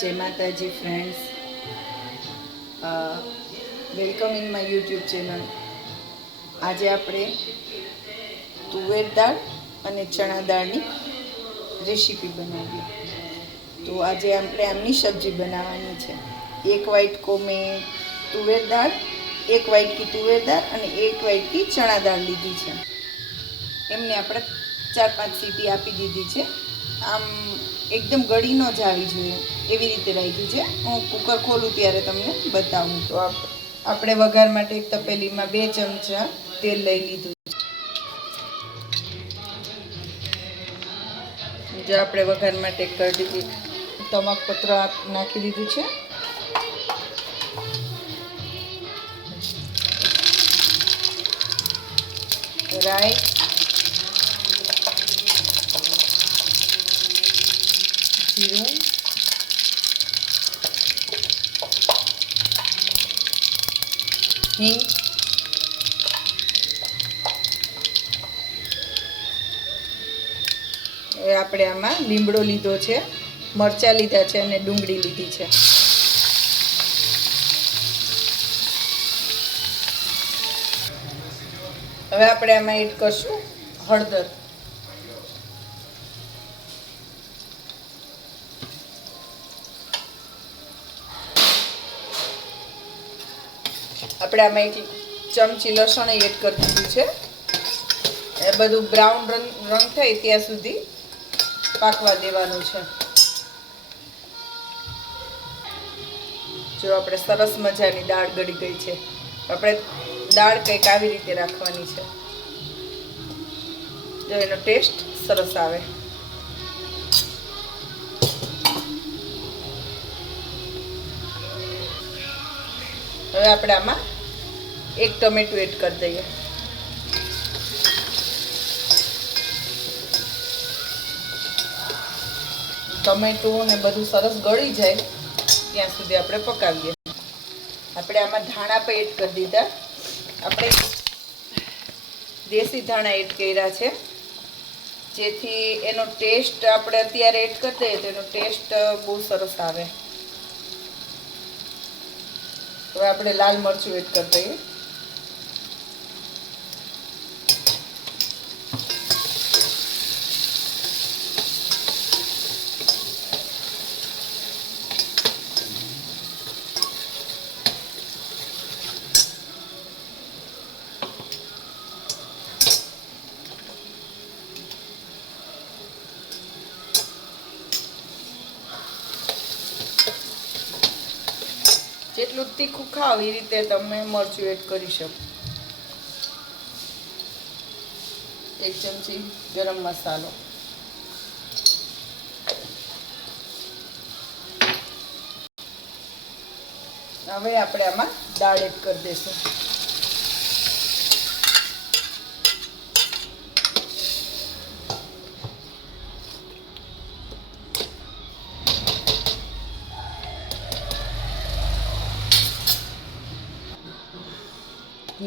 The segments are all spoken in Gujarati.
જય માતાજી friends, welcome in my YouTube channel. આજે આપણે તુવેર દાળ અને ચણા દાળની રેસીપી બનાવીએ. તો આજે આપણે આમની સબ્જી બનાવવાની છે. એક વાટકો મેં તુવેર દાળ, એક વાટકી તુવેર દાળ અને એક વાટકી ચણા દાળ લીધી છે. એમને આપણે 4-5 સીટી આપી દીધી છે. આમ એકદમ ગળી ન જાવી જોઈએ એવી રીતે રાખ્યું છે. હું કુકર ખોલું ત્યારે તમને બતાવું. તો આપણે વઘાર માટે એક તપેલીમાં 2 ચમચા તેલ લઈ લીધું. જો આપણે વઘાર માટે કઢી તમાક પત્ર નાખી દીધું છે. રાઈ, જીરું, હિંગ, એ આપણે આમાં લીમડો લીધો છે, મરચાં લીધા છે અને ડુંગળી લીધી છે. હવે આપણે આમાં એડ કરશું હળદર. આપણે આમાં 1 ચમચી લસણ એડ કરી દીધું છે. એ બધું બ્રાઉન રંગ થાય ત્યાં સુધી પાકવા દેવાનું છે. જો આપણે સરસ મજાની દાળ ગળી ગઈ છે. આપણે દાળ કંઈક આવી રીતે રાખવાની છે, જો એનો ટેસ્ટ સરસ આવે. હવે આપણે આમાં 1 ટમેટું એડ કરી દઈએ. ટમેટું ને બધું સરસ ગળી જાય ત્યાં સુધી આપણે પકાવીએ. આપણે આમાં ધાણા પણ એડ કરી દીધા. આપણે દેશી ધાણા એડ કર્યા છે, જેથી એનો ટેસ્ટ આપણે અત્યારે એડ કરી દઈએ તો એનો ટેસ્ટ બહુ સરસ આવે. હવે આપણે લાલ મરચું એડ કરી દઈએ. જેટલું તીખું ખાવ એ રીતે તમે મરચું એડ કરી શકો. 1 ચમચી ગરમ મસાલો. હવે આપણે આમાં દાળ એડ કરી દઈશું.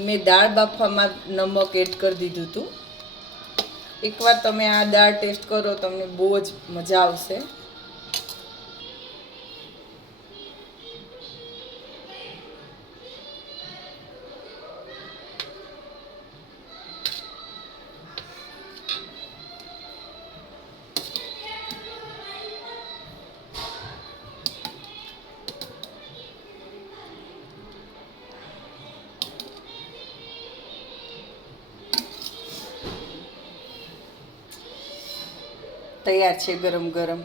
મેં દાળ બાફવામાં નમક એડ કરી દીધું હતું. એકવાર તમે આ દાળ ટેસ્ટ કરો, તમને બહુ જ મજા આવશે. તૈયાર છે ગરમ ગરમ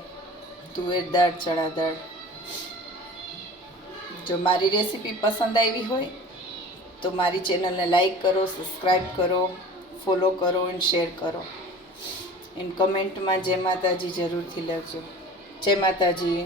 તુવેર દાળ, ચણા દાળ. જો મારી રેસીપી પસંદ આવી હોય તો મારી ચેનલને લાઈક કરો, સબસ્ક્રાઈબ કરો, ફોલો કરો અને શેર કરો. એન્ડ કમેન્ટમાં જય માતાજી જરૂરથી લખજો. જય માતાજી.